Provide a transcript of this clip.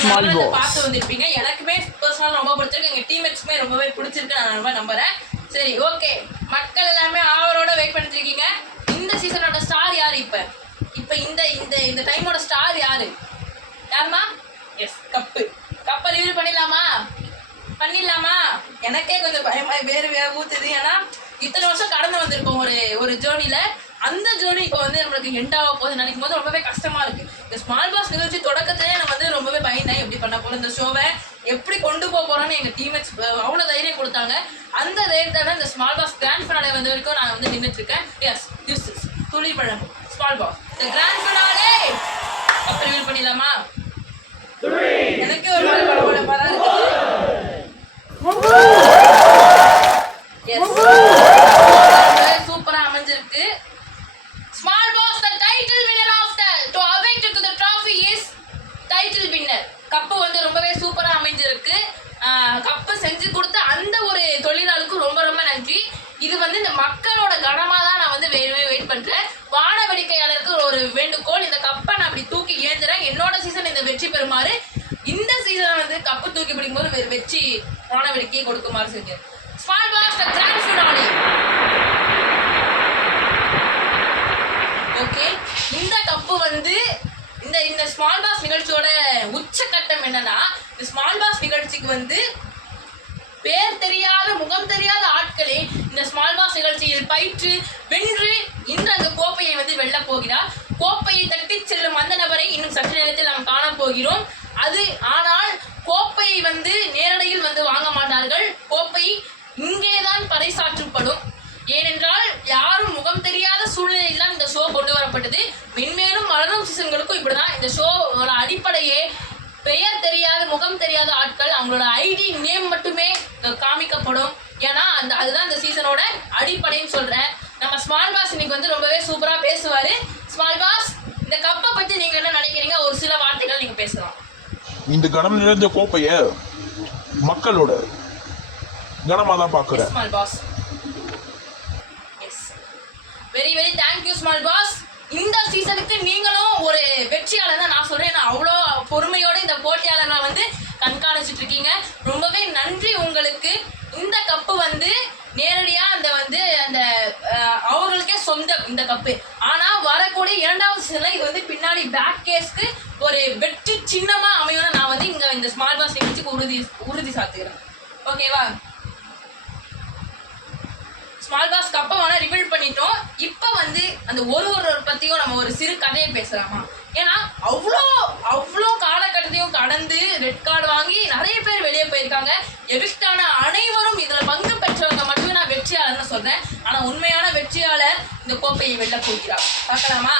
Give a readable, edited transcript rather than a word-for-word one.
Small pass பார்த்து வந்திருப்பீங்க. எனக்குமே பர்சனலா ரொம்ப பிடிச்சிருக்கு, எங்க டீம்மேட்ஸ்க்குமே ரொம்பவே பிடிச்சிருக்கு, நான் ரொம்ப நம்புறேன். சரி ஓகே, மக்கள் எல்லாமே ஆவரோட வெயிட் பண்ணிட்டு இருக்கீங்க. இந்த சீசனோட ஸ்டார் யாரு? இப்ப இந்த இந்த இந்த டைமோட ஸ்டார் யாரு? யாருமா? எஸ், கப்பை ரிவீல் பண்ணிடலாமா? எனக்கே கொஞ்சம் பயமா வேறு ஊத்துது. ஏன்னா இத்தனை வருஷம் கடந்து வந்திருக்கோம் ஒரு ஜேர்னில. அந்த ஜேர்னி இப்போ வந்து நம்மளுக்கு எண்ட் ஆக போது நினைக்கும் போது ரொம்பவே கஷ்டமா இருக்கு. இந்த ஸ்மால் பாஸ் நிகழ்ச்சி தொடக்கத்திலே நான் வந்து ரொம்பவே பயந்தேன், எப்படி பண்ண போறோம், இந்த ஷோவை எப்படி கொண்டு போக போறோம்னு எங்க டீம்மேட்ஸ் அவ்வளோ தைரியம் கொடுத்தாங்க. அந்த தைரியத்தால இந்த ஸ்மால் பாஸ் கிராண்ட் ஃபினாலே வந்த வரைக்கும் நான் வந்து நின்றுட்டு இருக்கேன். எஸ், திஸ் இஸ் துளி பழம் small boss the grand finale. அப்ப ரிவீல் பண்ணிடலாமா? எனக்கு ஒரு மாதிரி படம் சூப்பரா அமைஞ்சிருக்கு. Small boss the title winner of the to awake to the trophy is title winner. Cup வந்து ரொம்பவே சூப்பரா அமைஞ்சிருக்கு. கப்பு செஞ்சு கொடுத்த அந்த ஒரு தொழிலாளருக்கு ரொம்ப ரொம்ப நன்றி. இது வந்து இந்த மக்களோட கனமா தான் நான் வந்து வெயிட் பண்றேன். வான வேடிக்கையாளருக்கு ஒரு வேண்டுகோள், இந்த கப்பை நான் அப்படி தூக்கி ஏந்துறேன். என்னோட சீசன் இந்த வெற்றி பெறுமாறு, இந்த சீசன் வந்து கப்பு தூக்கி பிடிக்கும்போது வெற்றி வான வேடிக்கையை கொடுக்குமாறு செஞ்சு small boss the grand finale. Okay, இந்த கப்பு வந்து இந்த ஸ்மால் பாஸ் நிகழ்ச்சியோட உச்சகட்டம் என்னன்னா, இந்த ஸ்மால் பாஸ் நிகழ்ச்சிக்கு வந்து பேர் தெரியாத முகம் தெரியாத ஆட்களே இந்த ஸ்மால் பாஸ் நிகழ்ச்சியில் பயிற்று வென்று இன்று அந்த கோப்பையை வந்து வெல்ல போகிறார். கோப்பையை தட்டி செல்லும் அந்த நபரை இன்னும் சற்று நேரத்தில் நாம் காண போகிறோம். ஆனால் கோப்பையை வந்து நேரடியில் வந்து வாங்க மாட்டார்கள். கோப்பை இங்கேதான் பறைசாற்றப்படும். ஏனென்றால் யாரும் முகம் தெரியாத சூழ்நிலையில் தான் இந்த ஷோ கொண்டு வரப்பட்டது. மென்மேலும் வளரும் சீசன்களுக்கும் இப்படிதான். இந்த ஷோவோட அடிப்படையே பெயர் தெரியாத முகம் தெரியாத ஆட்கள், அவங்களோட ஐடி நேம் மட்டுமே காமிக்கப்படும். ஏன்னா அதுதான் இந்த சீசனோட அடிப்படைன்னு சொல்றேன். நம்ம ஸ்மால் பாஸ் இன்னைக்கு வந்து ரொம்பவே சூப்பரா பேசுவாரு. ஸ்மால் பாஸ், இந்த கப்பை பத்தி நீங்க என்ன நினைக்கிறீங்க? ஒரு சில வார்த்தைகள் நீங்க பேசலாம். இந்த கனம் நிறைந்த கோப்பைய மக்களோட கனமா தான் பாக்குறேன். Small boss, yes, very very thank you small boss. இந்த சீசனுக்கு நீங்களும் ஒரு வெற்றியாளர் தான் நான் சொல்றேன். நான் அவ்வளோ பொறுமையோட இந்த போட்டியாளர்களை வந்து கண்காணிச்சுட்டு இருக்கீங்க. ரொம்பவே நன்றி உங்களுக்கு. இந்த கப்பு வந்து நேரடியா அந்த அவர்களுக்கே சொந்தம் இந்த கப்பு. ஆனா வரக்கூடிய இரண்டாவது சீசன்ல இது வந்து பின்னாடி பேக் கேஸ்க்கு ஒரு வெற்றி சின்னமா அமையும்னு நான் வந்து இந்த ஸ்மால் பாஸ் நிகழ்ச்சிக்கு உறுதி சாத்துக்கிறேன். ஓகேவா? ஸ்மால் பாஸ் கப்பை வேணா ரிவீல் பண்ணிட்டோம். இப்போ வந்து அந்த ஒரு பத்தியும் நம்ம ஒரு சிறு கதையை பேசலாமா? ஏன்னா அவ்வளோ காலகட்டத்தையும் கடந்து ரெட் கார்டு வாங்கி நிறைய பேர் வெளியே போயிருக்காங்க. எவிக்டான அனைவரும் இதுல பங்கு பெற்றவங்க மட்டுமே நான் வெற்றியாளர்னு சொல்றேன். ஆனா உண்மையான வெற்றியாளர் இந்த கோப்பையை வெல்ல போகிறார். பார்க்கலாமா?